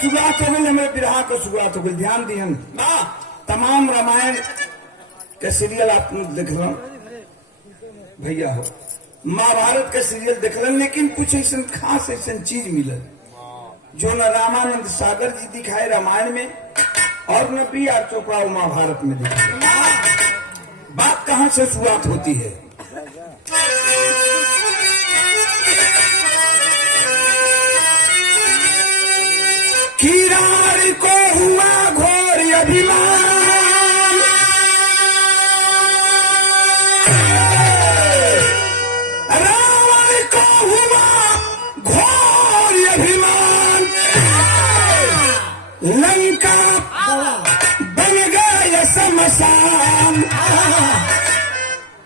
शुरुआत हो गई, हमारे विरह का शुरुआत हो गई। ध्यान दी हम तमाम रामायण के सीरियल आप देख लो भैया हो, महाभारत के सीरियल देख लो, लेकिन कुछ ऐसा खास ऐसा चीज मिलल जो न रामानंद सागर जी दिखाए रामायण में और न बी आर चोपड़ा महाभारत में दिखाए। बात कहां से शुरुआत होती है? कि रावण को हुआ घोर अभिमान, रावण को हुआ घोर अभिमान, लंका बन गया शमशान,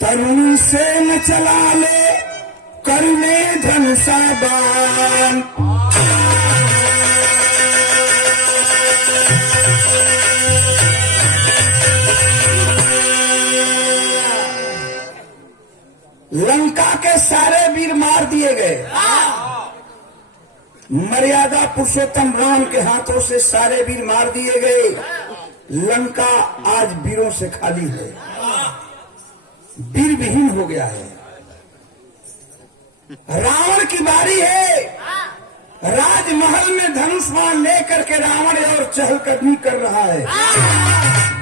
तरुण से न चला ले करने धनुषा बाण। लंका के सारे वीर मार दिए गए, मर्यादा पुरुषोत्तम राम के हाथों से सारे वीर मार दिए गए। लंका आज वीरों से खाली है, वीर विहीन हो गया है। रावण की बारी है, राजमहल में धनुष बाण लेकर के रावण और चहलकदमी कर रहा है।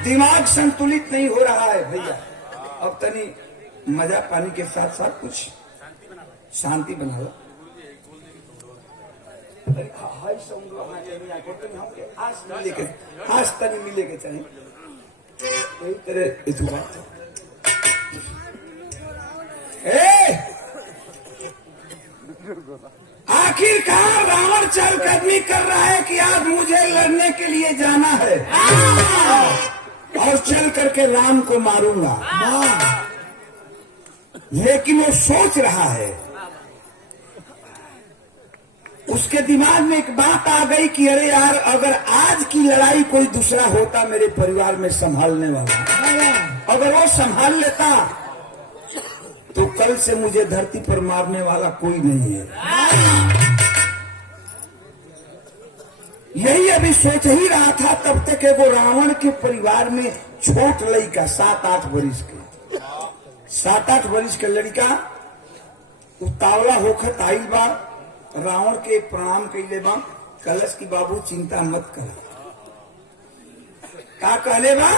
दिमाग संतुलित नहीं हो रहा है भैया। अब तनी मजा पानी के साथ साथ कुछ शांति बना लो। आज तनी मिले के चाहिए वही तरह इस बात। आखिरकार रावण चहलकदमी कर रहा है कि आज मुझे लड़ने के लिए जाना है और चल करके राम को मारूंगा। लेकिन वो सोच रहा है, उसके दिमाग में एक बात आ गई कि अरे यार, अगर आज की लड़ाई कोई दूसरा होता मेरे परिवार में संभालने वाला, अगर वो संभाल लेता तो कल से मुझे धरती पर मारने वाला कोई नहीं है। यही अभी सोच ही रहा था, तब तक वो रावण के परिवार में छोट लड़का 7-8 वर्ष के 7-8 वर्ष के लड़का उतावला होकर आइल बा, रावण के प्रणाम कैले बा, कलश की बाबू चिंता मत कर। का कहले बा?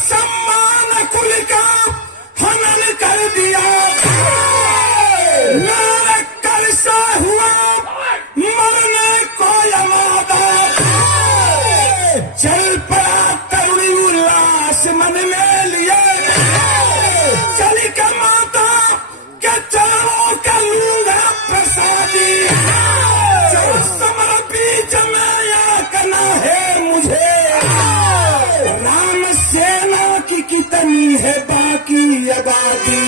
सम्मान कुल का हनन कर दिया, मेरे कल से हुआ मरने को यमादा। चल पड़ा तरुणी उल्लास मन में लिए, चली का माता के चरणों का लूंगा प्रसादी। जो समर बीच में या करना है मुझे, राम सेना की कितनी है बाकी आबादी।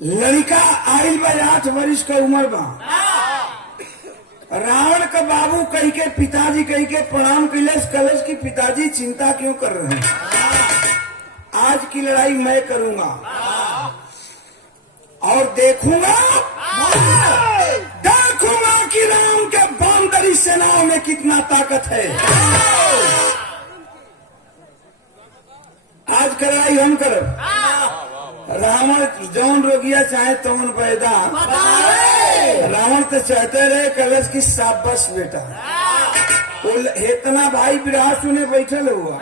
लड़का आइल बा 8 वर्ष का उम्र बा। रावण का बाबू कही के पिताजी कही के प्रणाम कैलस, कलश की पिताजी चिंता क्यों कर रहे हैं? आज की लड़ाई मैं करूंगा और देखूंगा कि राम के बांदरी सेनाओं में कितना ताकत है। आज का लड़ाई हम करो। रावण जौन रोगिया चाहे तौन पैदा, रावण तो चाहते रहे कलश की शाबाश बेटा। इतना भाई विराह सुने बैठल हुआ।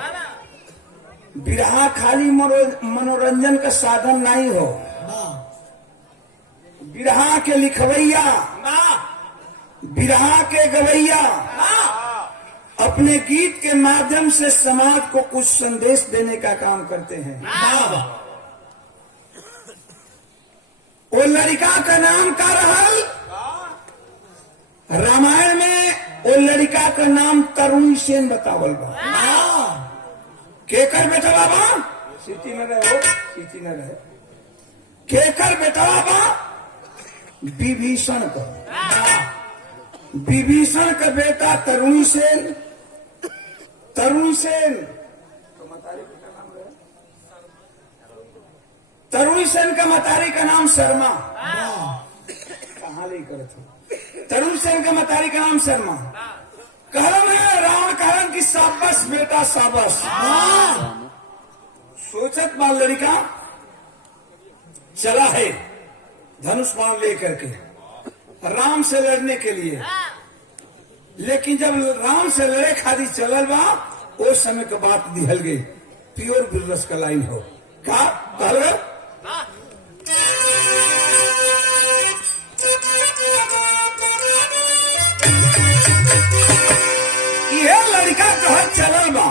विराह खाली मनोरंजन का साधन नहीं हो, विरहा के लिखवैया, विरहा के गवैया अपने गीत के माध्यम से समाज को कुछ संदेश देने का काम करते हैं। लड़का का नाम का रहल रामायण में वो लड़का का नाम तरुणी सेन बतावल बा। केकर बेटा बाबा सीटी न रहे, सीटी न रहे, केकर बेटा बाबा विभीषण का। विभीषण का बेटा तरुणी सेन। तरुणी सेन तरुणी सेन का मतारी का नाम शर्मा। कहाँ लेकर थे तरुण सेन का मतारी का नाम शर्मा। कहरम है रावण कहरम की साबस बेटा साबस। सोचत बाल लड़का चला है धनुष बाण लेकर के राम से लड़ने के लिए। लेकिन जब राम से लड़े खादी चलल बा उस समय का बात दिहल गई। प्योर बिजनेस का लाइन हो का कहल ये लड़का कहा चलल बा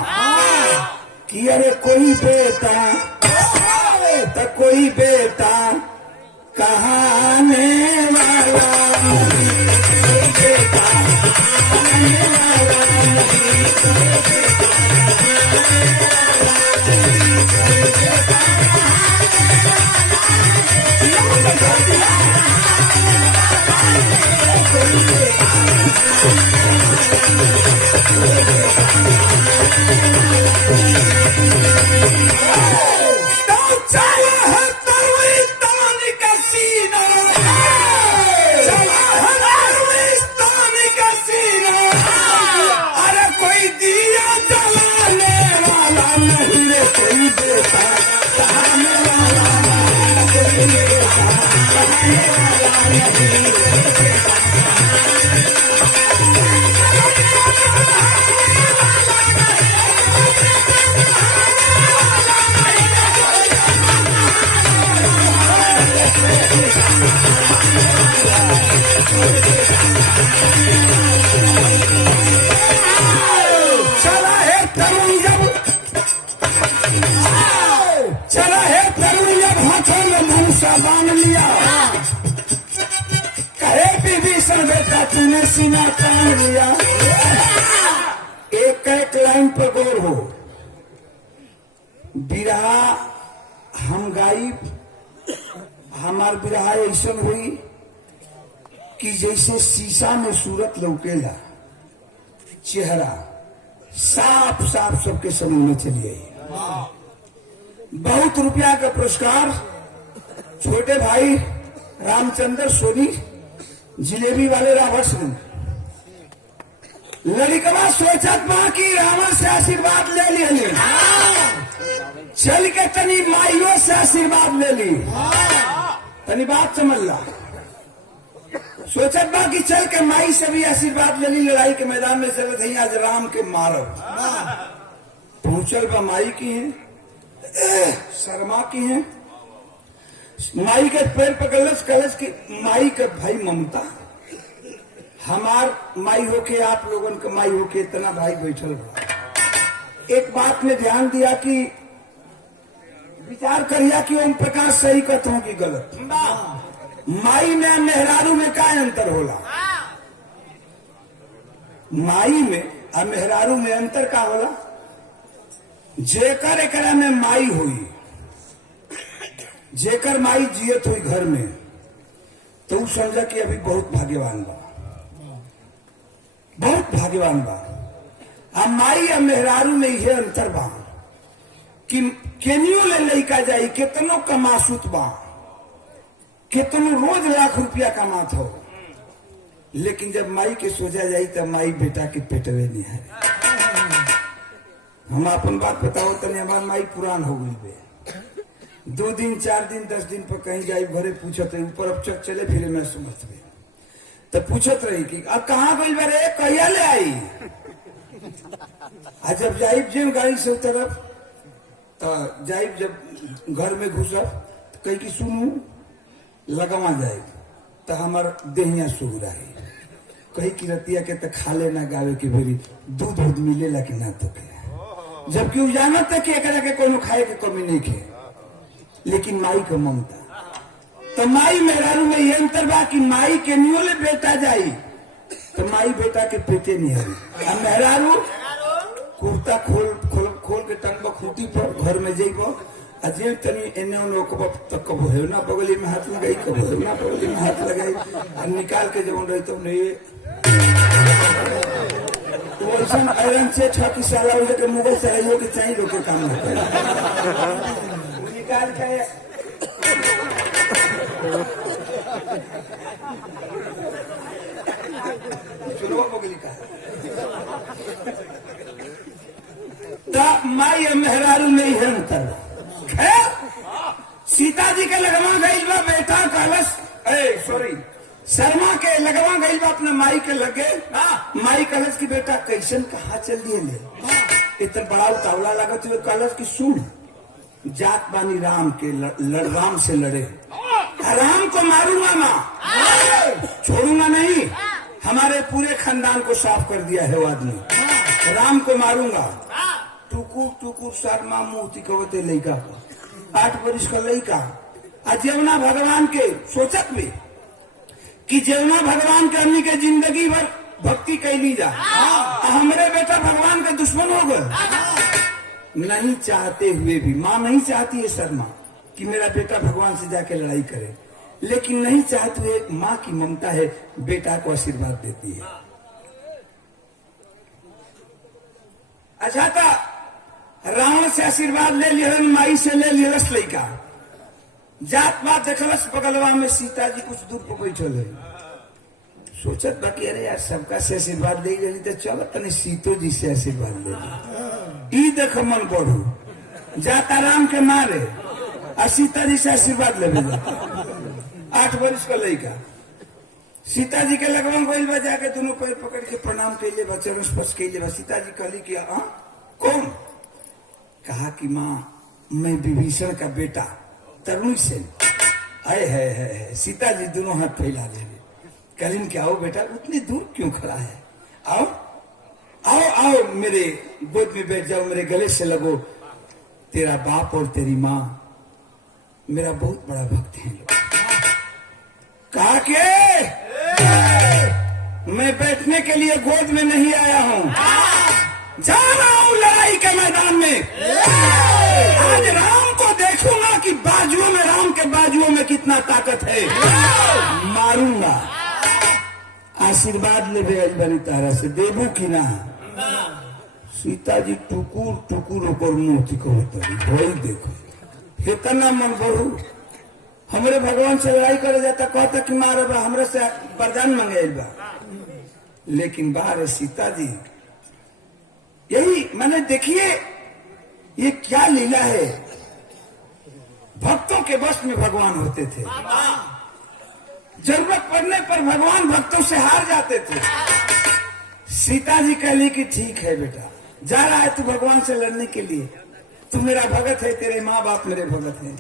कि अरे कोई बेटा तो कोई बेटा कहाने वाला बेटा कहाने वाला तूने सीना तान लिया। एक एक लाइन पर गौर हो। बिरहा हम गायब हमार बिरहा ऐसा हुई कि जैसे शीशा में सूरत लौकेला चेहरा साफ साफ सबके समझ में चलिए। बहुत रुपया का पुरस्कार छोटे भाई रामचंद्र सोनी जिलेबी वाले रावण सिंह। लड़कवा सोचत बा कि रावण से आशीर्वाद ले ली। चल के तनी माइयों से आशीर्वाद ले ली। तनी बात समझ ला। सोचत बा कि चल के माई से भी आशीर्वाद ले ली। लड़ाई के मैदान में चलत है आज राम के मारब। पहुंचल बा माई की है शर्मा की है। माई के पैर पकड़लस कलश की माई के भाई ममता हमार माई होके आप लोगन के माई होके इतना भाई बैठल रहा। एक बात में ध्यान दिया कि विचार करिया कि ओम प्रकाश सही कहते हो कि गलत। माई में मेहरारू में क्या अंतर होला? माई में और मेहरारू में अंतर का होला? जेकर एकरा में माई हुई जेकर माई जियत हुई घर में तो उ समझा कि अभी बहुत भाग्यवान बा। बहुत भाग्यवान बा। आ माई और मेहरारू में यह अंतर बा कि केनियो ले लइका जाई कितनो कमासुत बा कितनो रोज लाख रुपया कमात हो लेकिन जब माई के सोचा जाई तब माई बेटा के पेटवे नहीं है। हम अपन बात बताओ तनी हमार माई पुरान हो गई बे। 2 दिन 4 दिन 10 दिन पर कहीं जाई घरे पूछत रही ऊपर अब चक चले फिर मैं समझ गई तो पूछत रही कि अब कहाँ गई बे रे कहिया ले आई। आज जब जाइब जे गाड़ी से उतरब तो जाइब जब घर में घुसब कहीं की सुनू लगवा जाए तो हमार देहिया सुगुरा है कहीं की रतिया के तो खाले ना गावे के भेरी दूध दूध मिलेला कि ना तो के जबकि उ जानत है कि एकरा के कोनो खाए के कमी नहीं खे लेकिन माई का ममता तो माई मेहरारू में ये अंतर बा कि माई के नियोले बेटा जाई तो माई बेटा के पेटे नहीं हरी। अब मेहरारू कुर्ता खोल के टंगबो खूटी पर घर में जइबो अजे तनी एने ओने तक कबो है ना बगली में हाथ लगाई कबो है ना बगली में हाथ लगाई और निकाल के जब रही तो नहीं वैसा आयरन से छकी साला उधर के मुगल चढ़ाइयों के चाहिए रोके काम निकाल के चलो बगली का माई मेहरारू में ही अंतर। खैर सीता जी के लगवा गई बा बेटा कलश सॉरी शर्मा के लगवा गई बा अपने माई के लगे माई कलश की बेटा कैसन कहा चल दिए ले इतना बड़ा उतावला लगत हुए कलश की सुन जात बानी राम के राम से लड़े राम को मारूंगा माँ छोड़ूंगा नहीं। हमारे पूरे खानदान को साफ कर दिया है वो आदमी राम को मारूंगा। टुकुर टुकुर शर्मा मोती कवते लड़का को 8 वर्ष का लड़का अजवना भगवान के सोचत में कि जेवना भगवान के हमनी के जिंदगी भर भक्ति कैली जा हमारे बेटा भगवान के दुश्मन हो गए। नहीं चाहते हुए भी माँ नहीं चाहती है शर्मा कि मेरा बेटा भगवान से जाके लड़ाई करे लेकिन नहीं चाहते हुए माँ की ममता है बेटा को आशीर्वाद देती है। अच्छा था रावण से आशीर्वाद ले लिया माई से ले लिया लड़का जात पात देखलस बगलवा में सीता जी कुछ दूर पर बैठल है सोचत बाकी अरे यार सबका से आशीर्वाद ले गई तो चलो तनी सीतो जी से आशीर्वाद ले ई देख मन बढ़ू जाता राम के मारे और सीता जी से आशीर्वाद ले 8 वर्ष का लड़का सीता जी के लगवा गई बा जाके दोनों पैर पकड़ के प्रणाम कैले बा चरण स्पर्श कैले बा। सीता जी कहली कि कौन कहा कि माँ मैं विभीषण का बेटा तरुण सेन है। सीता जी दोनों हाथ फैला ले कहलिन कि आओ बेटा उतनी दूर क्यों खड़ा है आओ आओ आओ मेरे गोद में बैठ जाओ मेरे गले से लगो। तेरा बाप और तेरी माँ मेरा बहुत बड़ा भक्त है। कहा के मैं बैठने के लिए गोद में नहीं आया हूँ जा रहा हूँ लड़ाई के मैदान में आज राम को देखूंगा कि बाजुओं में राम के बाजुओं में कितना ताकत है मारूंगा। आशीर्वाद ले बनी तारा से देबू की ना सीता जी टुकुर टुकुर ओकर मोती को भोल देखो इतना मन बढ़ू हमारे भगवान से लड़ाई करे जाता कहता कि मारे बा हमरा से वरदान मांगे बा लेकिन बाहर सीता जी यही मैंने देखिए ये क्या लीला है भक्तों के वश में भगवान होते थे जरूरत पड़ने पर भगवान भक्तों से हार जाते थे। सीता जी कहली कि ठीक है बेटा जा रहा है तू भगवान से लड़ने के लिए तू मेरा भगत है तेरे माँ बाप मेरे भगत है।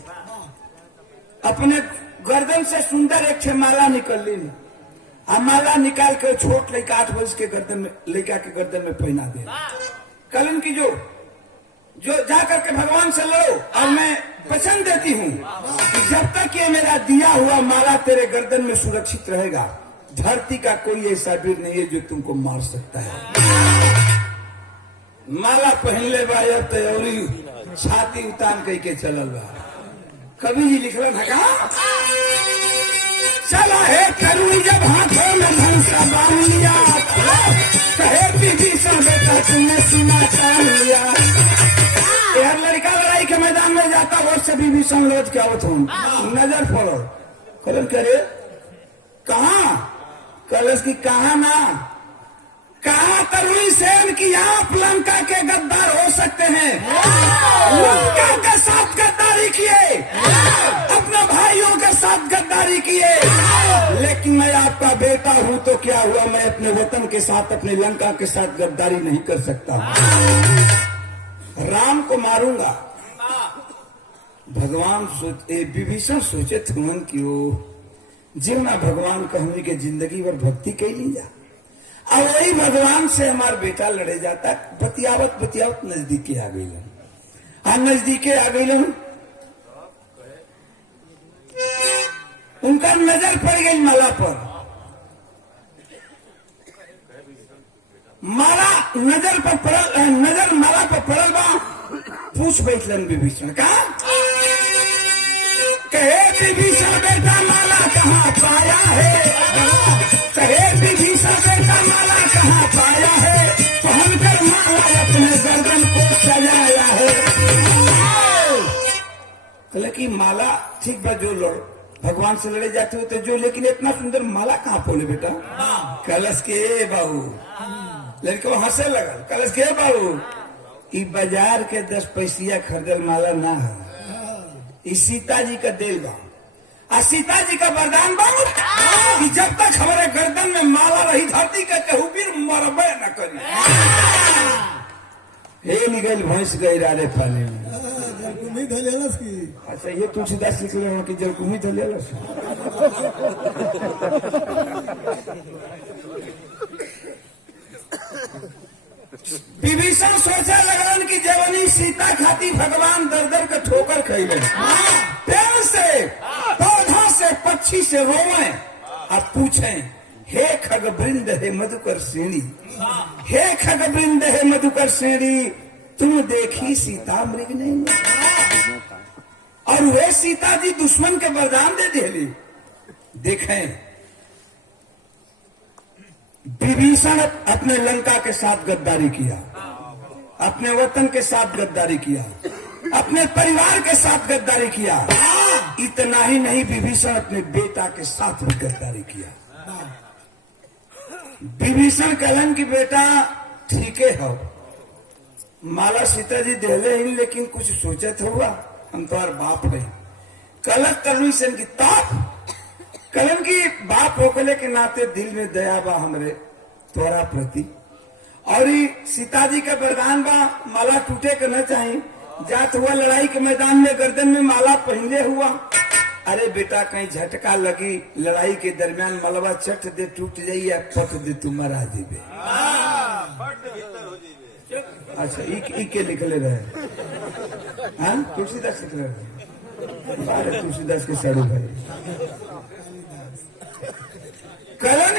अपने गर्दन से सुंदर एक माला निकल ली माला निकाल कर छोट लड़का 8 वर्ष के गर्दन में लड़का के गर्दन में पहना दे कलन की जो जाकर के भगवान से लो और मैं वचन देती हूँ जब तक ये मेरा दिया हुआ माला तेरे गर्दन में सुरक्षित रहेगा धरती का कोई ऐसा वीर नहीं है जो तुमको मार सकता है। माला पहन ले बा तैयारी छाती उतान कह के चलल बा। कवि जी लिखलन है कहा चला है करुई जब हाथों में धनुषा बांध लिया कहे विभीषण बेटा तुमने सीमा तान लिया। यार लड़का लड़ाई के मैदान में जाता वो से विभीषण लौट के आवत हूँ नजर पड़ो कलन करे कहा कलश की कहा ना कहा तरुणी सेन की आप लंका के गद्दार हो सकते हैं लंका के साथ गद्दारी किए अपने भाइयों के साथ गद्दारी किए लेकिन मैं आपका बेटा हूं तो क्या हुआ मैं अपने वतन के साथ अपने लंका के साथ गद्दारी नहीं कर सकता। राम को मारूंगा भगवान विभीषण सोचे थुमन की वो जीवना भगवान कहनी के जिंदगी भर भक्ति कैली जा और वही भगवान से हमारा बेटा लड़े जाता बतियावत बतियावत नजदीके आ गई नजदीके आ गई उनका नजर पड़ गई माला पर। माला नजर पर पड़ल, नजर माला पर पड़ल बा। पूछ बैठलन विभीषण का, कहे विभीषण बेटा माला कहाँ पाया है, कहे विभीषण बेटा माला कहाँ पाया है, पहनकर माला अपने गर्दन को सजाया है। कि माला ठीक बा, जो लड़ भगवान से लड़े जाते हो तो जो, लेकिन इतना सुंदर माला कहाँ पोले बेटा। कलश के बाबू लड़के हंसे लगल। कलश के बाबू ई बाजार के 10 पैसिया खरीदल माला ना है, ई सीता जी का दिल बा। आ सीता जी का वरदान बा कि जब तक हमारे गर्दन में माला रही धरती का कहू भी मरबे न करी। हे निकल भैंस गई रारे पानी में। अच्छा ये तुलसीदास लिख रहे हो कि जलकुमी धलेलस। विभीषण सोचा लगन कि जवनी सीता खाती भगवान दर दर के ठोकर खइले, पेड़ से पौधा से पक्षी से रोवे और पूछे, हे खगवृंद हे मधुकर श्रेणी, हे खगवृंद हे मधुकर श्रेणी, तुम देखी सीता मृग नहीं। और वे सीता जी दुश्मन के वरदान दे दिली। देखें विभीषण अपने लंका के साथ गद्दारी किया, अपने वतन के साथ गद्दारी किया, अपने परिवार के साथ गद्दारी किया। इतना ही नहीं, विभीषण अपने बेटा के साथ भी गद्दारी किया। विभीषण कहलन कि बेटा ठीक है हो, माला सीता जी देले ही, लेकिन कुछ सोचत होगा, हम तुम्हार बाप नहीं। कलक तरुणी सेन की ताप कलन की बाप होकले के नाते दिल में दया बा हमरे तोरा प्रति। और सीता जी का वरदान बा माला टूटे के न चाहिए। जात हुआ लड़ाई के मैदान में गर्दन में माला पहने हुआ। अरे बेटा कहीं झटका लगी लड़ाई के दरमियान मलबा चट दे टूट जाइए, पट दे तू मरा दीबे। अच्छा ई के निकले रहे, हाँ तुलसीदास लिख रहे, तुलसीदास के साड़ू भाई। कलन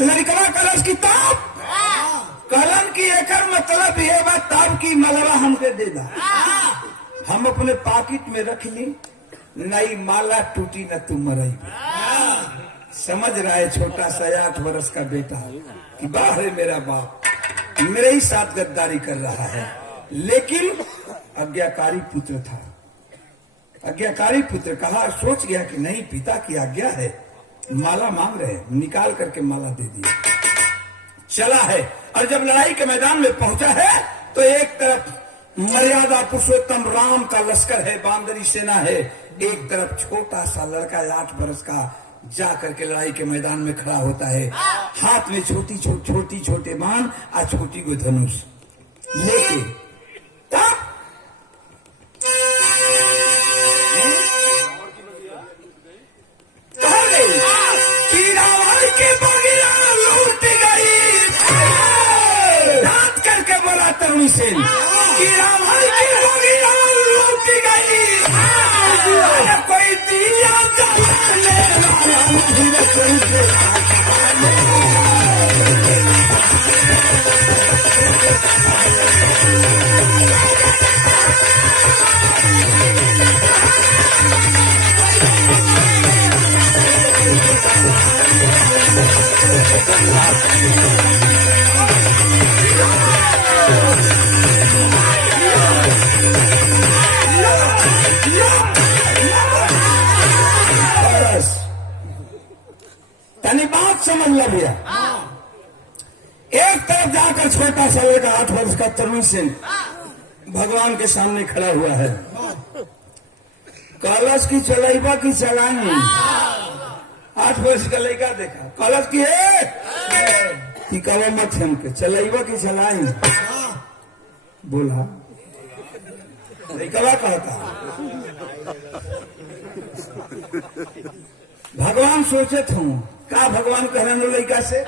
लड़कवा कलश की ताप, कलन की एकर मतलब ये बात ताप की मलबा हमके दे दा, हम अपने पॉकेट में रख ली, नई माला टूटी न तू मरई। समझ रहा है छोटा सा 8 वर्ष का बेटा कि बाह रे मेरा बाप मेरे ही साथ गद्दारी कर रहा है। लेकिन आज्ञाकारी पुत्र था, आज्ञाकारी पुत्र कहा, सोच गया कि नहीं पिता की आज्ञा है, माला मांग रहे, निकाल करके माला दे दिया, चला है। और जब लड़ाई के मैदान में पहुंचा है तो एक तरफ मर्यादा पुरुषोत्तम राम का लश्कर है, बांदरी सेना है, एक तरफ छोटा सा लड़का 8 वर्ष का जा करके लड़ाई के मैदान में खड़ा होता है, हाथ में छोटी छोटे बाण और छोटी को धनुष लेके। तब तरुणी सेन की रावण की बगिया लूट गई, कोई दिया जलाने वाला नहीं, कोई बात समझ ल भैया। एक तरफ जाकर छोटा सा लड़का 8 वर्ष का तरुणी सेन भगवान के सामने खड़ा हुआ है, कलश की चलाइबा की चलाई। 8 वर्ष का लड़का देखा, कलश की है कि कवा मत हमके चलाइबा की चलाई, बोला लड़का कहता। भगवान सोचे थे का भगवान कह रहे लड़का से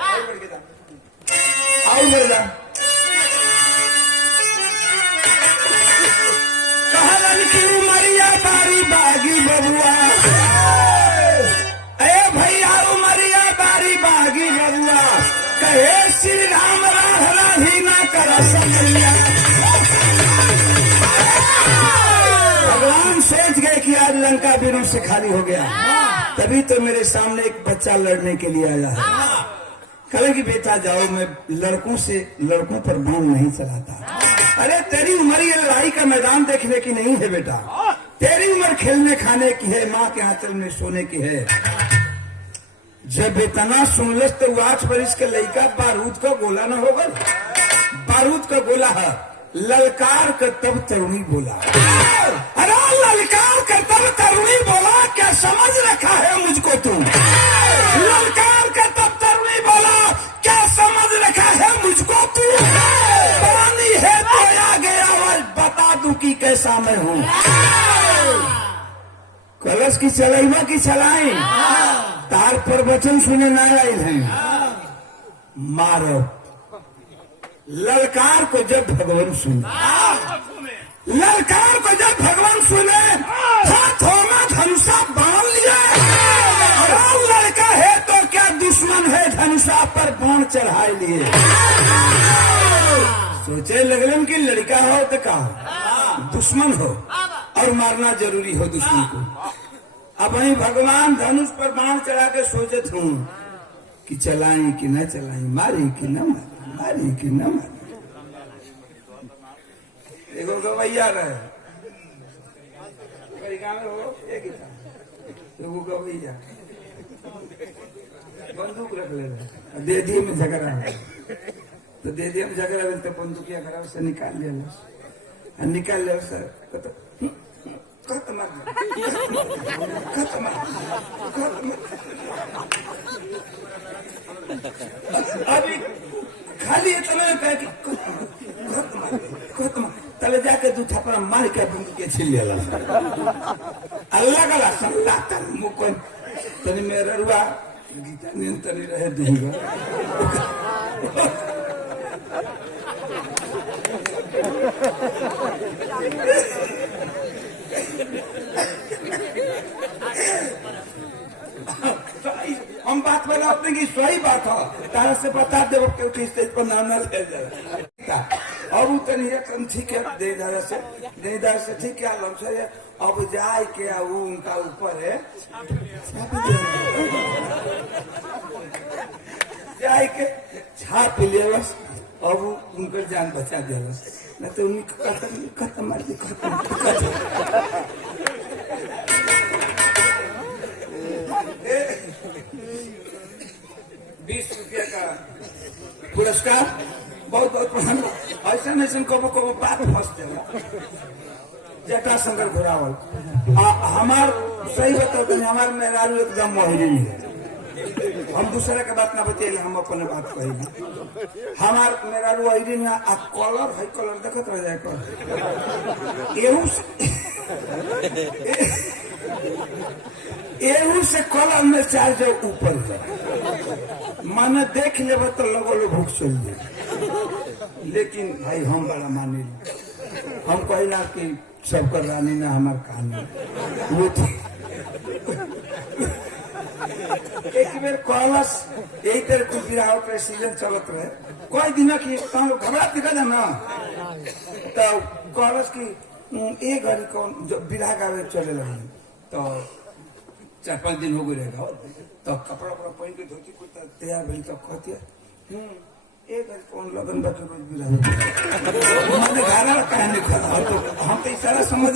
आओ बोला, कहलन की उमरिया बारी बागी बबुआ मैया। भगवान सोच गए कि आज लंका वीरों से खाली हो गया, तभी तो मेरे सामने एक बच्चा लड़ने के लिए आया है। कहे कि बेटा जाओ, मैं लड़कों पर बाण नहीं चलाता। अरे तेरी उम्र ये लड़ाई का मैदान देखने की नहीं है बेटा, तेरी उम्र खेलने खाने की है, माँ के आंचल में सोने की है। जब इतना सुनलस तो 8 बरिस के लड़का बारूद का गोला न होगा, बारूद का गोला है। ललकार कर तब तरुणी बोला, अरे ललकार कर तब तरुणी बोला, क्या समझ रखा है मुझको तू? ललकार कर तब तरुणी बोला, क्या समझ रखा है मुझको तू? पानी है तो आ गया और बता दूं कि कैसा मैं हूँ। कलश की चलाइवा की चलाई, तार पर वचन सुने ना आए हैं। मारो ललकार को जब भगवान सुने, ललकार को जब भगवान सुने, हाथों में धनुषा बांध लिया। लड़का है तो क्या दुश्मन है, धनुषा पर बाण चढ़ाए लिए। सोचे लगलन कि लड़का हो तो का हो, दुश्मन हो और मारना जरूरी हो दुश्मन को। अब वही भगवान धनुष पर बाण चढ़ा के सोचत हूँ कि चलाएं कि न चलाएं, मारे कि न मारे, मारे कि न मारे। देखो गवैया रहे हो, एक एगो गवैया बंदूक रख ले रहे, दे दिए में झगड़ा है तो दे दिए में झगड़ा तो बंदूकिया खड़ा से निकाल लिया, निकाल लिया सर खत्म खत्म खत्म। अभी खाली इतना कहे कि खत्म खत्म, तले जाके 2 थप्पड़ मार के बंदूकिया छीन लिया। अल्लाह का सल्ला कर मुको तनी मेरा रुआ गीता नियंत्रण रहे देगा। हम बात बनाते कि सही बात है, तारा से बता दे क्योंकि स्टेज पर नाना ले जाए। अब उतनी ठीक है, देदार से ठीक है, लमसर है। अब जाए के वो उनका ऊपर है, जाए के छाप लिया बस। अब उनकर जान बचा दिया बस, न तो उन्हीं खत्म मार दी, खत्म। 20 रुपया का पुरस्कार, बहुत बहुत ऐसा ऐसा कबो कबो बात फंस जाएगा। जटा शंकर घोरावल हमार सही बताओ तो हमार मेहरारू एकदम मोहरी नहीं है। हम दूसरा के बात ना बतिए, हम अपने बात कहेंगे। हमार मेहरारू मोहरी नहीं आ कलर है, कलर देखत रह जाए एहू से कलर में चाहे जो ऊपर जाए, माने देख ले तो लगो भूख चल जाए। लेकिन भाई हम बड़ा माने, हम कहना कि सबकर रानी ना हमार कहानी वो थी। एक बेर कहलस यही तरह कुछ गिरावट रहे, सीजन चलत रहे, कोई दिन की घबरा दिखा था ना, तो कहलस की एक घड़ी कौन जब विधा गावे चले लगे तो 4-5 दिन हो गए रहेगा, तो कपड़ा वपड़ा पहन के धोती कुर्ता तैयार भली तो कहती है एक घड़ी कौन लगन बाकी रोज विधा मैंने गाना कहा नहीं खा, तो हम तो इशारा समझ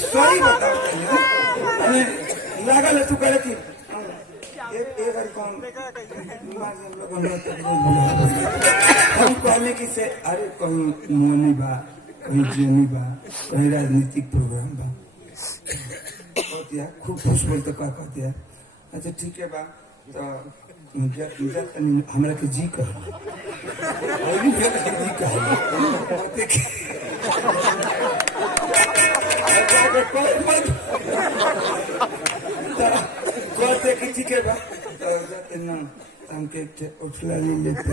सही बताओ लागल है तू करे कि एक घड़ी कौन हम कहने की से अरे कहीं मोनी बा, कहीं जेनी बा, कहीं राजनीतिक प्रोग्राम बा, कहती है खूब खुश बोल तो क्या कहती है, अच्छा ठीक है बा तो हमरा के जी कह जी कह कहते कि ठीक है बा हमके उठला ले लेते।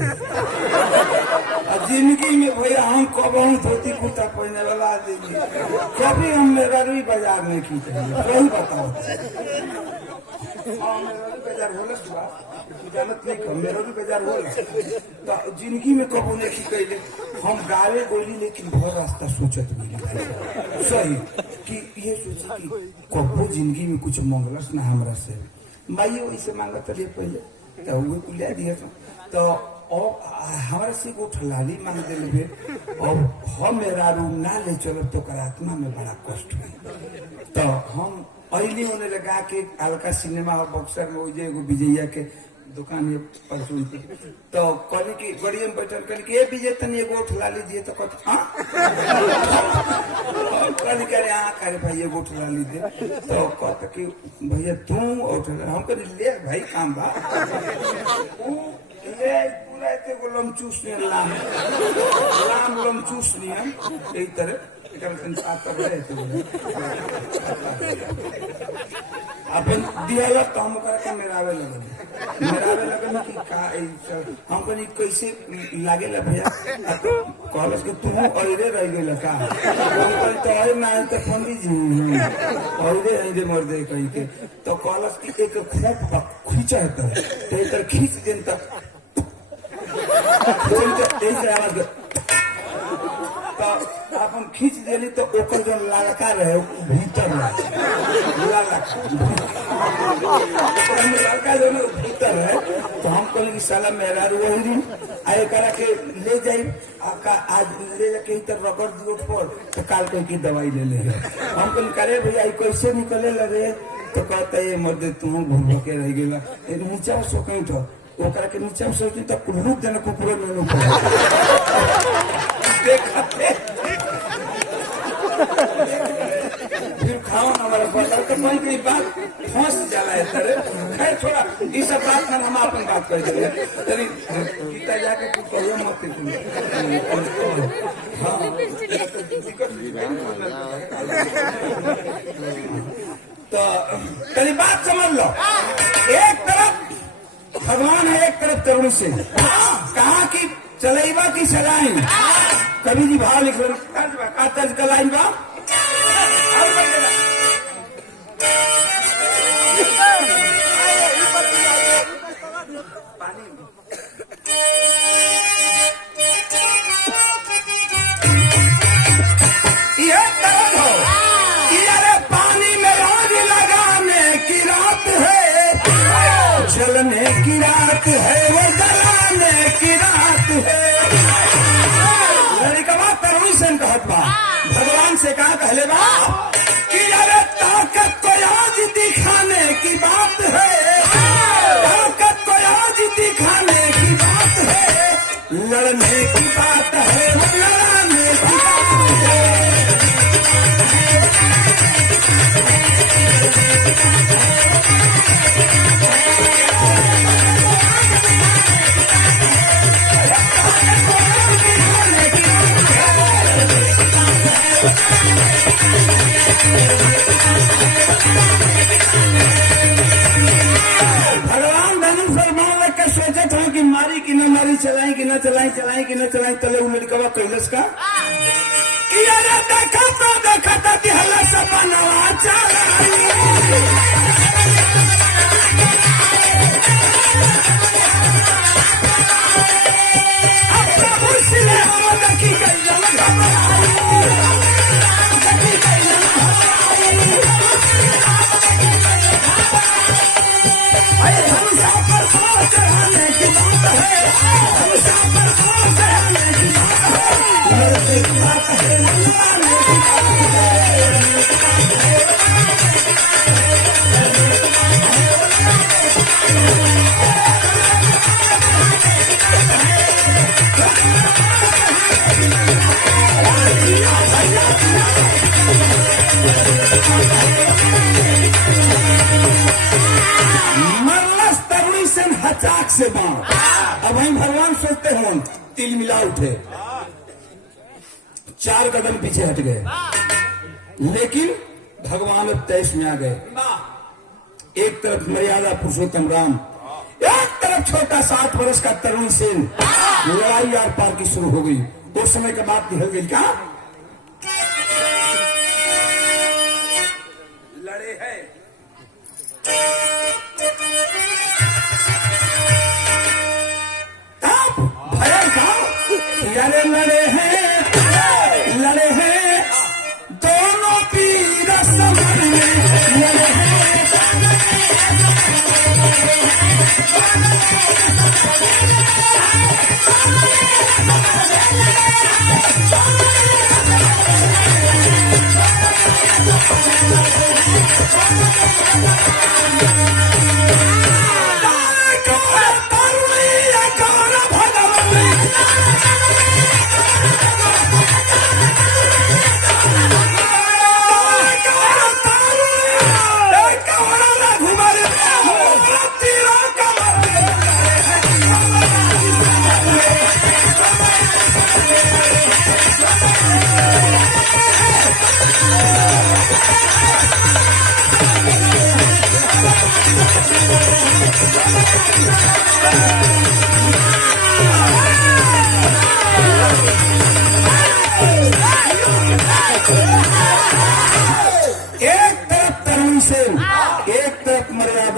जिंदगी में भैया हम कब हम धोती कुर्ता पहने वाला आदमी, कभी हम मेरा बाजार में की सही बताओ। हाँ मेरा भी बेजार होला सुबह तू जानत नहीं कर मेरा भी बेजार होला तो जिंदगी में कबो नहीं कैले हम गावे गोली लेकिन भर रास्ता सोचत मिली सही कि ये सोची कि कबो जिंदगी में कुछ मंगलस ना हमरा से माई वैसे मांगत रही पहले तो वो कुलिया दिया तो और हमारे से को ठलाली मांग दिल और हम मेरा रूम ना ले चलो तो आत्मा में बड़ा कष्ट हुई तो हम अली होने लगा के हल्का सिनेमा और बक्सर में जो विजया के दुकान है परसों की तो कल की गड़ी में बैठल कल के विजय तनी एगो उठला लीजिए तो कल करे हाँ करे भाई एगो उठला लीजिए तो कहता कि भैया तू उठला हम कह ले भाई काम बा पूरा इतने को लमचूस नहीं लाम लमचूस नहीं हम यही तरह अपन दिया तो हम मेरावे लगन कि का हम कहीं कैसे लागे भैया कॉलेज के तू अरे रह गए का तो अरे ना तो पंडित जी अरे मर दे कहीं के तो कॉलेज की एक खूब खींचा है खींच देन तक अपन खींच दिली तो ओकर जो लड़का रहे भीतर लड़का जो भीतर है तो हम कहले कि साला मेरा वही आए करा के ले जाई आज ले जाके इधर रगड़ दियो पर तो काल कोई की दवाई ले ले हम कहले करे भैया कैसे निकले लगे तो कहता है मर्द तू भूल के रह गेला नीचा सो कहीं तो ओकरा के नीचा सोचती तो कुल्लू देने को पूरा ले लो फिर खाओ ना हमारा बता तो कोई कोई बात फंस जाला है तेरे खैर छोड़ा ये सब बात ना हम अपन बात कर देंगे तेरी गीता जाके कुछ कहो मत तो तेरी बात समझ लो एक तरफ भगवान है एक तरफ तरुण से कहा कि चलेबा की चलाई कभी जी भाव लिख रहे तर्ज कलाई बा ये तरज हो अरे पानी में रोज लगाने की रात है जलने की रात है वो जलाने की रात है लड़का तरुण से कहत बा भगवान से कहा कहले बा कि अरे ताकत को आज दिखाने की बात है ताकत को आज दिखाने की बात है लड़ने की बात है लड़ाने की बात है भगवान धनुष पर मान लग के सोचे थे कि मारी कि न मारी चलाई कि न चलाई चलाई कि न चलाई तले वो लड़का कैलस का देखा था दिहला सपनवा से बाण अब वही भगवान सोचते हैं तिल मिला उठे 4 कदम पीछे हट गए लेकिन भगवान अब 23 में आ गए। एक तरफ मर्यादा पुरुषोत्तम राम एक तरफ छोटा 7 वर्ष का तरुण सेन लड़ाई आर पार की शुरू हो गई। उस समय के बाद निकल गई क्या लड़े हैं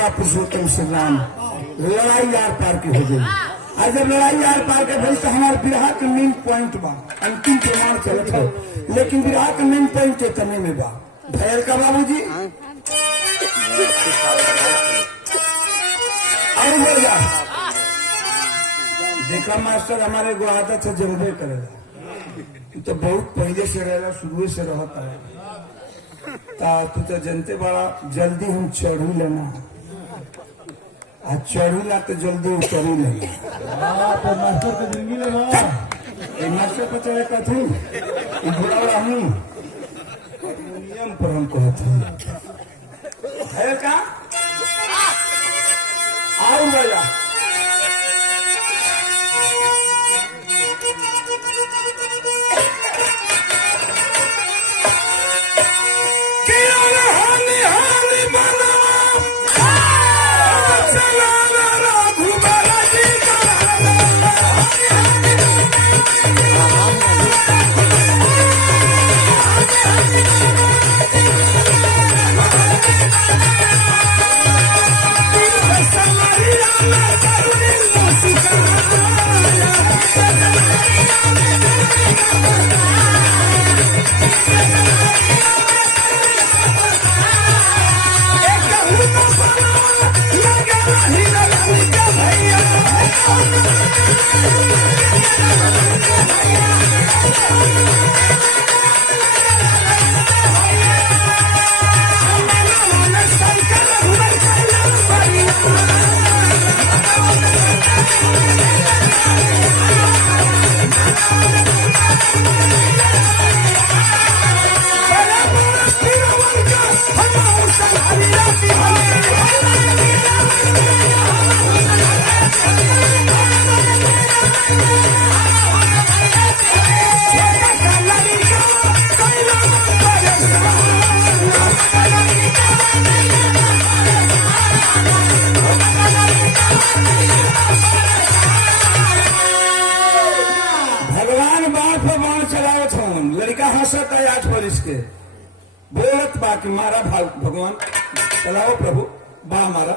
पुरुषोत्तम श्री राम लड़ाई आर पार की हो गई। और जब लड़ाई आर पार के भई तो हमारे विराह के मेन पॉइंट बा, अंतिम प्रमाण चलत है, लेकिन विराह के मेन पॉइंट चेतने में बा भैल का बाबूजी और बोल जा देखा मास्टर हमारे को आदत से जमबे करेगा, तो बहुत पहले से रहेगा, शुरू से रहता है। तू तो जनते बड़ा जल्दी हम चढ़ू लेना, आज चढ़ू ला तो जल्दी उतरू लेना। तो मास्टर की जिंदगी में मास्टर पर चढ़े कथू बुरा हूँ नियम पर हम कहते है का आओ राजा बोलत बाकी मारा भगवान चलाओ प्रभु बा मारा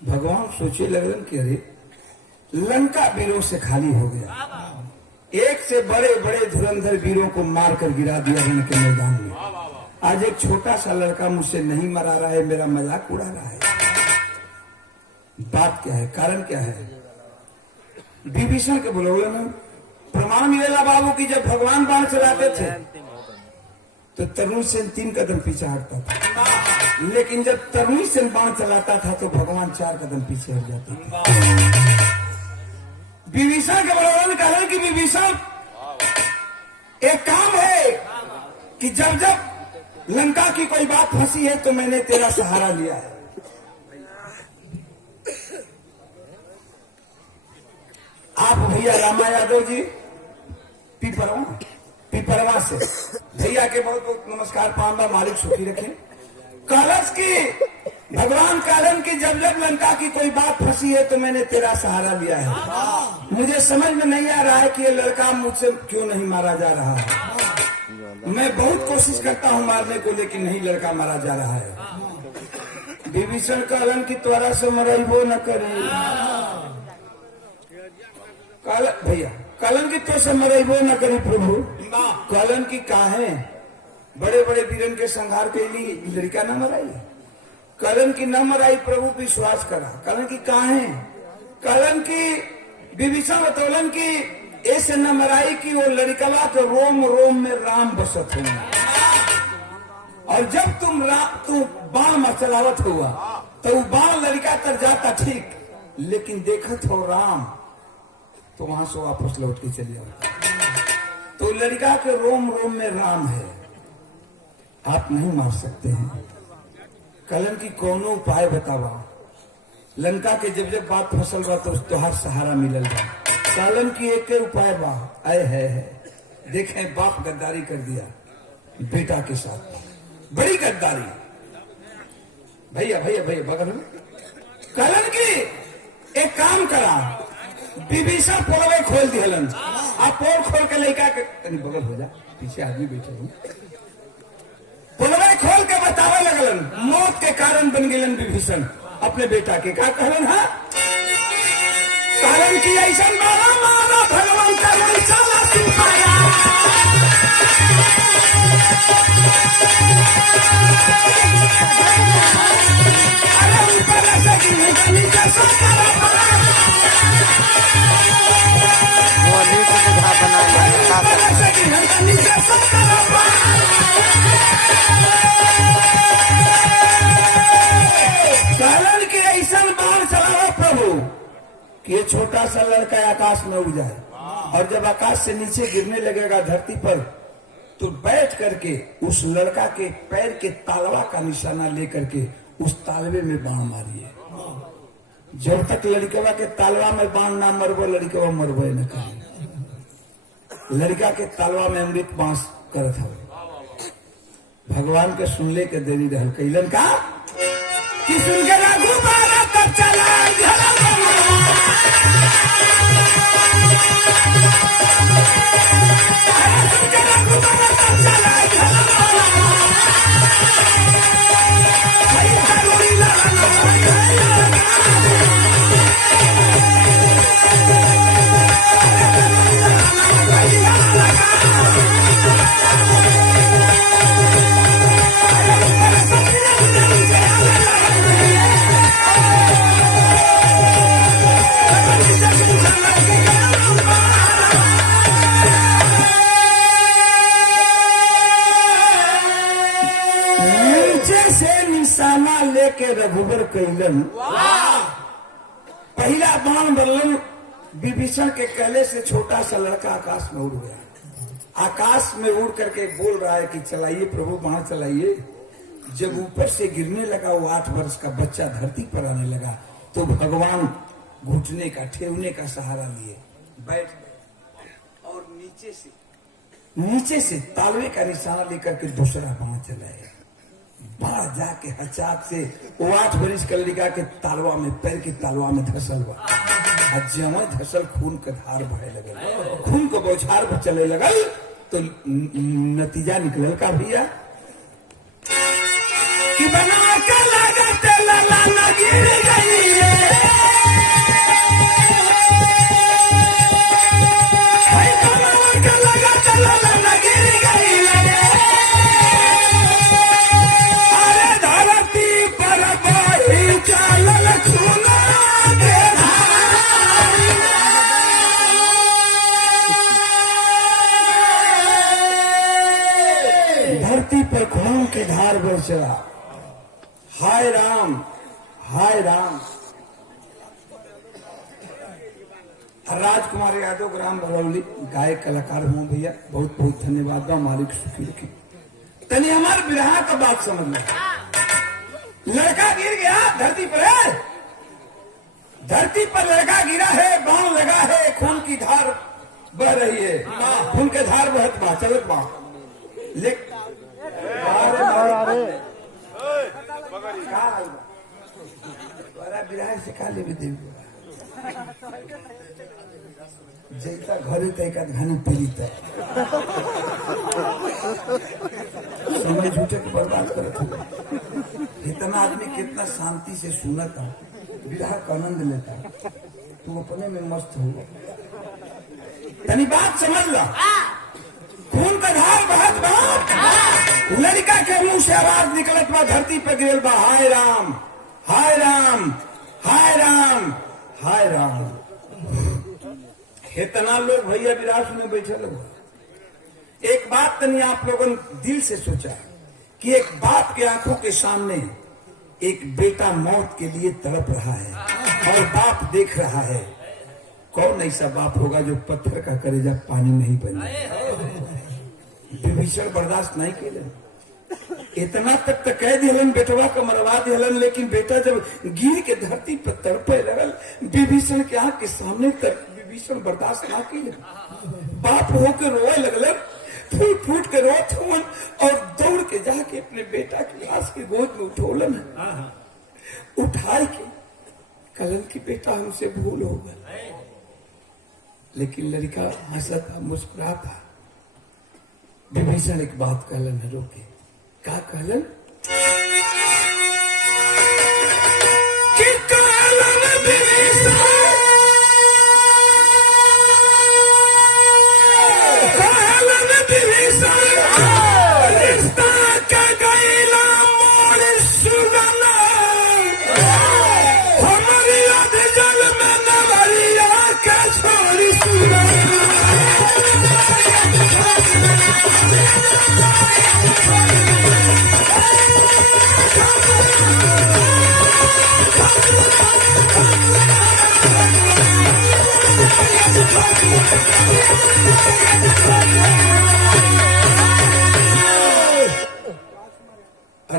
भगवान सोचे लगन कि अरे लंका वीरों से खाली हो गया, एक से बड़े बड़े धुरंधर वीरों को मारकर गिरा दिया रण के मैदान में। आज एक छोटा सा लड़का मुझसे नहीं मरा रहा है, मेरा मजाक उड़ा रहा है। बात क्या है, कारण क्या है? विभीषण के बुलौले में प्रमाण मिलेगा बाबू की जब भगवान बाण चलाते थे तो तरुण सेन 3 कदम पीछे हटता था, लेकिन जब तरुण सेन बाण चलाता था तो भगवान 4 कदम पीछे हट जाते थे। विभीषण के बलवान ने कहा कि विभीषण एक काम है कि जब जब लंका की कोई बात फंसी है तो मैंने तेरा सहारा लिया है। आप भैया रामा यादव जी पीपरवा से भैया के बहुत बहुत नमस्कार, पांडा मालिक सुखी रखें। कलश की भगवान कालन की जब जब लंका की कोई बात फंसी है तो मैंने तेरा सहारा लिया है। मुझे समझ में नहीं आ रहा है कि ये लड़का मुझसे क्यों नहीं मारा जा रहा है। मैं बहुत कोशिश करता हूं मारने को, लेकिन नहीं लड़का मारा जा रहा है। विभीषण कालन की त्वरा से मरइबो न करे भैया, कलन की तो से मरइबो न करी प्रभु। कलन की काहे बड़े बड़े वीरन के संहार के लिए लड़का न मराई, कलन की न मराई प्रभु, विश्वास करा। कलन की काहे, कलन की विभीषण बतौलन की ऐसे न मराई की वो लड़कवा के रोम रोम में राम बसत हुआ। और जब तुम बाण चलावत हुआ तो वो बाण लड़का तर जाता ठीक, लेकिन देखत हो राम तो वहां से वापस लौट के चले आता। तो लड़का के रोम रोम में राम है, आप नहीं मार सकते हैं। कलन की कौनो उपाय बतावा। लंका के जब जब बात फसल बा तो तोहार सहारा मिलल बा। कलन की एक उपाय बा, आए है देखें बाप गद्दारी कर दिया बेटा के साथ, बड़ी गद्दारी। भैया भैया भैया बगल में कलन की एक काम करा, विभीषण पोलवे खोल दिहलन। आप पोल खोल के लड़का के तनी बगल हो जा, पीछे आदमी बैठे हूँ। पोलवे खोल के बतावे लगलन, मौत के कारण बन गलन विभीषण अपने बेटा के। क्या कहलन है? कारण की ऐसा मारा मारा भगवान का वैसा सुखाया। अरे ऊपर ऐसा गिरने नीचे सब कहलन की ऐसा बाण चलाओ प्रभु कि ये छोटा सा लड़का आकाश में उड़ जाए, और जब आकाश से नीचे गिरने लगेगा धरती पर तो बैठ करके उस लड़का के पैर के तालवा का निशाना लेकर के उस तालवे में बाण मारिए। जब तक लड़कवा के तालवा में बाण ना मरबो लड़कवा मरबे न करे। लड़का के तालवा में अमृत बांस करत हो। भगवान के सुनले के देरी रहल कैलन का कि सुन के रघुबारा तब चला के रघुबर कैलन। पहला बाण बरलन विभीषण के कहले से छोटा सा लड़का आकाश में उड़ गया। आकाश में उड़ करके बोल रहा है कि चलाइए प्रभु बाण चलाइए। जब ऊपर से गिरने लगा वो 8 वर्ष का बच्चा धरती पर आने लगा तो भगवान घुटने का ठेवने का सहारा लिए बैठ गए और नीचे से तालवे का निशाना लेकर के दूसरा बाण चलाए। बड़ा जाके हचाक से वो 8 वर्ष का लड़का के तालवा में पैर की तालवा में धसल हुआ। जब धसल खून का धार बहे लगल, खून को बौछार पर चले लगल तो नतीजा निकलल का भैया कि बना के लगते लला न गिर गई रे। धरती पर खून के धार बरस रहा। हाय राम हाय राम। राजकुमार यादव ग्राम बरौली गायक कलाकार हूँ भैया, बहुत बहुत धन्यवाद बा, मालिक सुखी रखे। तनी हमारे बिरहा का बात समझ लो। लड़का गिर गया धरती पर है, धरती पर लड़का गिरा है, बाण लगा है, खून की धार बह रही है, खून के धार बहत बा चलत बा। सिखा ले जैसा घर घनी पीड़ित है समय झूठे को बर्बाद करते हुए। इतना आदमी कितना शांति से सुनता, विरह का आनंद लेता, तू अपने में मस्त हो। तनी बात समझ ला। खून का धार बहत बा, लड़का के मुंह से आवाज निकलत बा, धरती पर गिरल बा, हाय राम हाय राम हाय राम हाय राम। कितना लोग भैया विराट में बैठे लोग। एक बात तनी आप लोगों ने दिल से सोचा कि एक बाप के आंखों के सामने एक बेटा मौत के लिए तड़प रहा है और बाप देख रहा है। कौन ऐसा बाप होगा जो पत्थर का करेजा पानी नहीं बने। विभीषण बर्दाश्त नहीं किए, इतना तक तो कह दिलन बेटवा को मरवा दिलन, लेकिन बेटा जब गिर के धरती पर तड़पे लगल विभीषण के आंख के सामने तक विभीषण बर्दाश्त ना किए। बाप होकर रोए लगल, फूट फूट के रोत हुन और दौड़ के जाके अपने बेटा की लाश के गोद में उठोलन, उठाए के कलन की बेटा हमसे भूल हो गया। लेकिन लड़का हंसा था, मुस्कुरा था। विभीषण एक बात कहलन है, रोके का कहलन कि कहलन विभीषण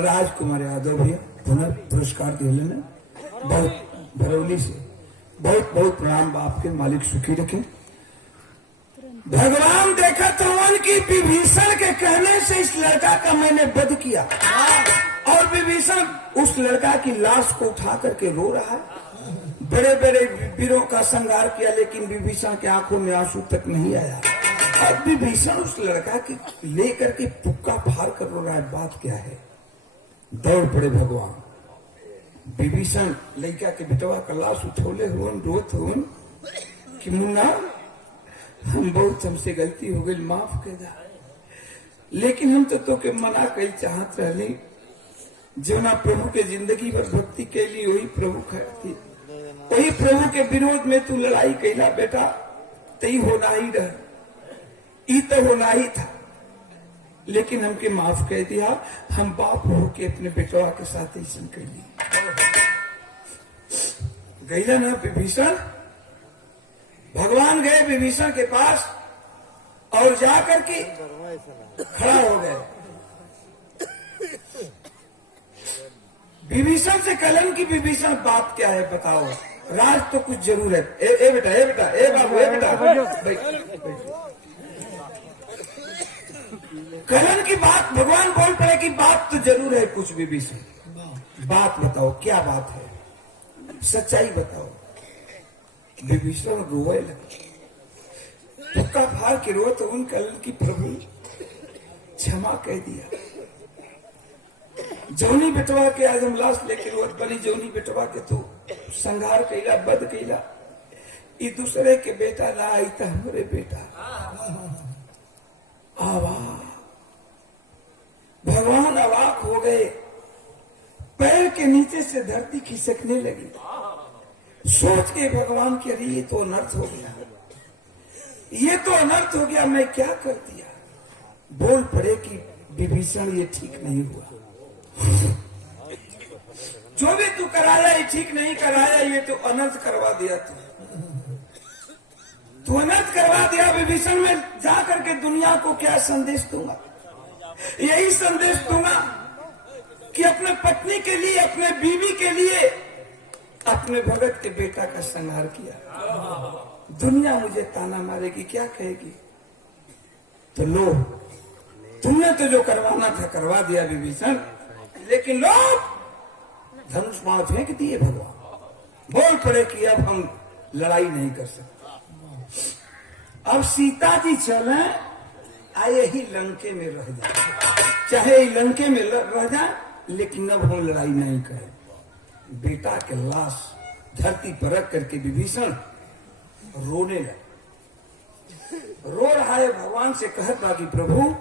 राजकुमार यादव भैया पुनः पुरस्कार दिले ने बहुत भरौली से बहुत बहुत प्रणाम। बाप के मालिक सुखी रखे। भगवान देखा तो की विभीषण के कहने से इस लड़का का मैंने वध किया और विभीषण उस लड़का की लाश को उठा करके रो रहा है। बड़े बड़े वीरों का संहार किया लेकिन विभीषण के आंखों में आंसू तक नहीं आया। और विभीषण उस लड़का की लेकर के पुक्का फाड़ कर रो रहा है। बात क्या है? दौड़ पड़े भगवान। विभीषण लड़का के बेटवा का लाश उठोले हुए रोत हुए कि मुन्ना हम बहुत हमसे गलती हो गई, माफ कर दा। लेकिन हम तो के मना कई चाहत रहे, जो ना प्रभु के जिंदगी भर भक्ति के लिए वही प्रभु खाती, वही प्रभु के विरोध में तू लड़ाई कैला बेटा, तई होना ही रह, ई तो होना ही था। लेकिन हमके माफ कह दिया, हम बाप हो के अपने बेटवा के साथ ऐसा कर ली। गईला ना विभीषण, भगवान गए विभीषण के पास और जाकर के खड़ा हो गए। विभीषण से कलन की विभीषण बात क्या है बताओ, राज तो कुछ जरूर है। ए बेटा, ए बेटा, ए बाबू, ए बेटा, कलन की बात भगवान बोल पड़े कि बात तो जरूर है कुछ। विभीषण बात बताओ, क्या बात है, सच्चाई बताओ। विभीषण रोए लगे, धक्का फाड़ के रोए तो उन कलन की प्रभु क्षमा कह दिया। जौनी बेटवा के आज हम लाश लेके रोत बनी, जौनी बेटवा के तू संहार कैला, बद कैला, ये दूसरे के बेटा ना आई था हमारे बेटा। आवा भगवान अवाक हो गए, पैर के नीचे से धरती खिसकने लगी। सोच के भगवान के अरे ये तो अनर्थ हो गया, ये तो अनर्थ हो गया, मैं क्या कर दिया। बोल पड़े कि विभीषण ये ठीक नहीं हुआ, जो भी तू कराया ये ठीक नहीं कराया, ये तो अनर्थ करवा दिया। तू अनर्थ करवा दिया विभीषण। में जाकर के दुनिया को क्या संदेश दूंगा? यही संदेश दूंगा कि अपने पत्नी के लिए, अपने बीवी के लिए, अपने भगत के बेटा का संहार किया। दुनिया मुझे ताना मारेगी, क्या कहेगी? तो लो, तुमने तो जो करवाना था करवा दिया विभीषण, लेकिन लोग धनुष बाण फेंक दिए। भगवान बोल पड़े कि अब हम लड़ाई नहीं कर सकते। अब सीता जी चले आए ही लंके में रह जाए, चाहे लंके में रह जाए, लेकिन अब हम लड़ाई नहीं करें। बेटा के लाश धरती पर रख करके विभीषण रोने लगा। रो रहा है, भगवान से कहता कि प्रभु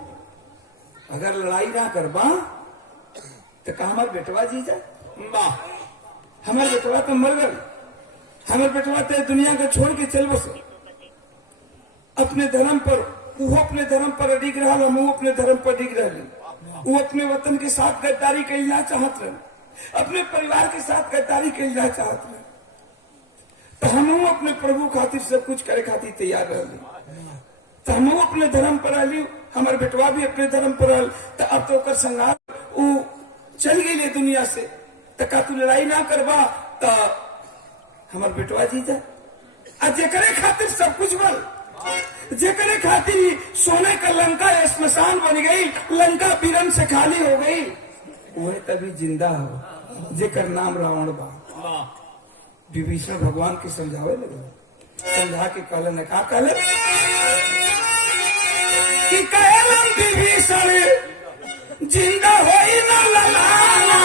अगर लड़ाई ना करबा तो का हमार बेटवा जी जाए? हमारे बेटवा तो मर गए, हमारे बेटवा तो दुनिया को छोड़ के चल बसे। अपने धर्म पर, वो अपने धर्म पर अडिग रहा, हम अपने धर्म पर अडिग रहे। वो अपने वतन के साथ गद्दारी कैला चाहत रहे, अपने परिवार के साथ गद्दारी कैला चाहत रहे। तो हम अपने प्रभु खातिर सब कुछ करे खातिर तैयार रहे। तो हम अपने धर्म पर आली, हमारे बेटवा भी अपने धर्म पर आल। तो अब तो कर संगार वो चल गई दुनिया से। तो का तू लड़ाई ना करवा तो हमारे बेटवा जीता। जेकरे खातिर सब कुछ बल, जेकरे खातिर सोने का लंका स्मशान बन गई, लंका बीरन से खाली हो गई, वह तभी जिंदा हो जेकर नाम रावण बा। विभीषण भगवान के समझावे लगे, समझा के कहलन ने का कहले कि कहलन विभीषण जिंदा होई न ललाना,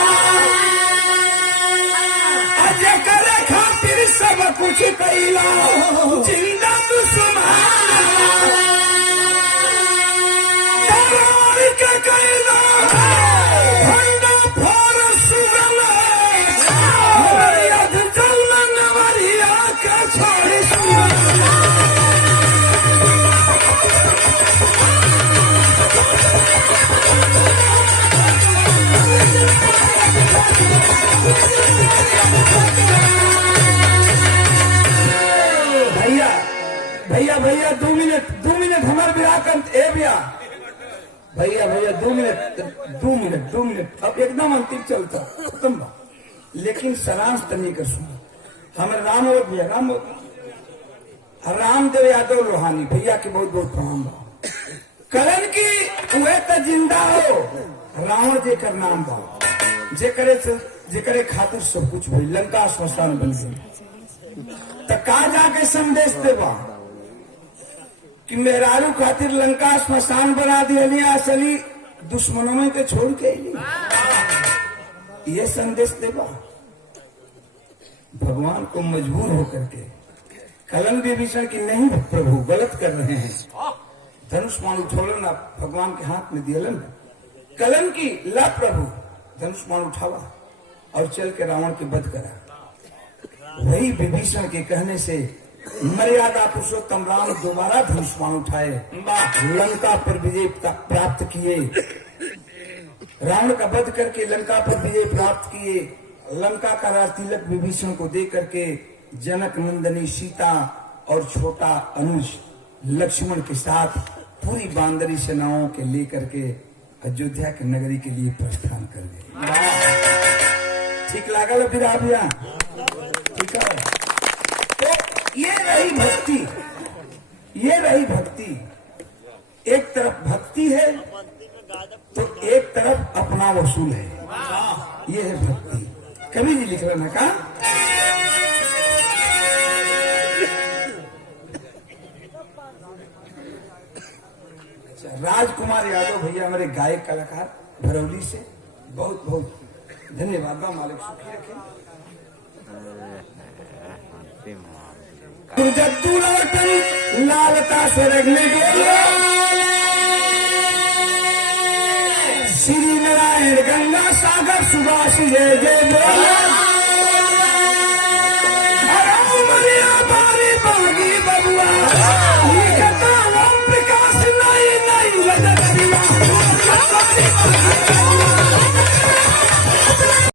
जेकरे खातिर सब कुछ कैला जिंदा दुश्मन के कैला भंडा फोर सुगल हरियत जलन वरिया के छोड़ी सुगल। भैया भैया 2 मिनट हमारे बिहार कर भैया भैया भैया 2 मिनट अब एकदम अंतिम चलता खत्म बा, लेकिन सरांश तनी कर सुनो। हमारे राम और भैया रामदेव यादव लोहानी भैया के बहुत बहुत प्रणाम बा। करण की वह तो जिंदा हो, रावण जेकर नाम बा, जेकरे खातिर सब कुछ भई, लंका स्मशान बन गई। तो का जाके संदेश देवा कि मेहरारू खातिर लंका स्मशान बना दिया, असली दुश्मनों के छोड़ के ये संदेश देवा। भगवान को मजबूर होकर के कलन विभीषण की नहीं प्रभु गलत कर रहे हैं, धनुष बाण उठोलन भगवान के हाथ में दियलन। कलन की ला प्रभु धनुष बाण उठावा और चल के रावण के वध करा। वही विभीषण के कहने से मर्यादा पुरुषोत्तम राम दोबारा धनुष बाण उठाए, लंका पर विजय प्राप्त किए, रावण का वध करके लंका पर विजय प्राप्त किए। लंका का राज तिलक विभीषण को दे करके जनक नंदनी सीता और छोटा अनुज लक्ष्मण के साथ पूरी बांदरी सेनाओं के लेकर के अयोध्या के नगरी के लिए प्रस्थान कर गए। ठीक लागल फिर आप यहाँ ठीक है। तो ये रही भक्ति, एक तरफ भक्ति है तो एक तरफ अपना वसूल है, ये है भक्ति। कवि जी लिख रहे हैं का राजकुमार यादव भैया हमारे गायक कलाकार भरौली से बहुत बहुत धन्यवाद। मालिक सुखी रखें। लालता से रगने श्री नारायण गंगा सागर सुभाष जय जय बोले। बागी बबुआ प्रकाश नहीं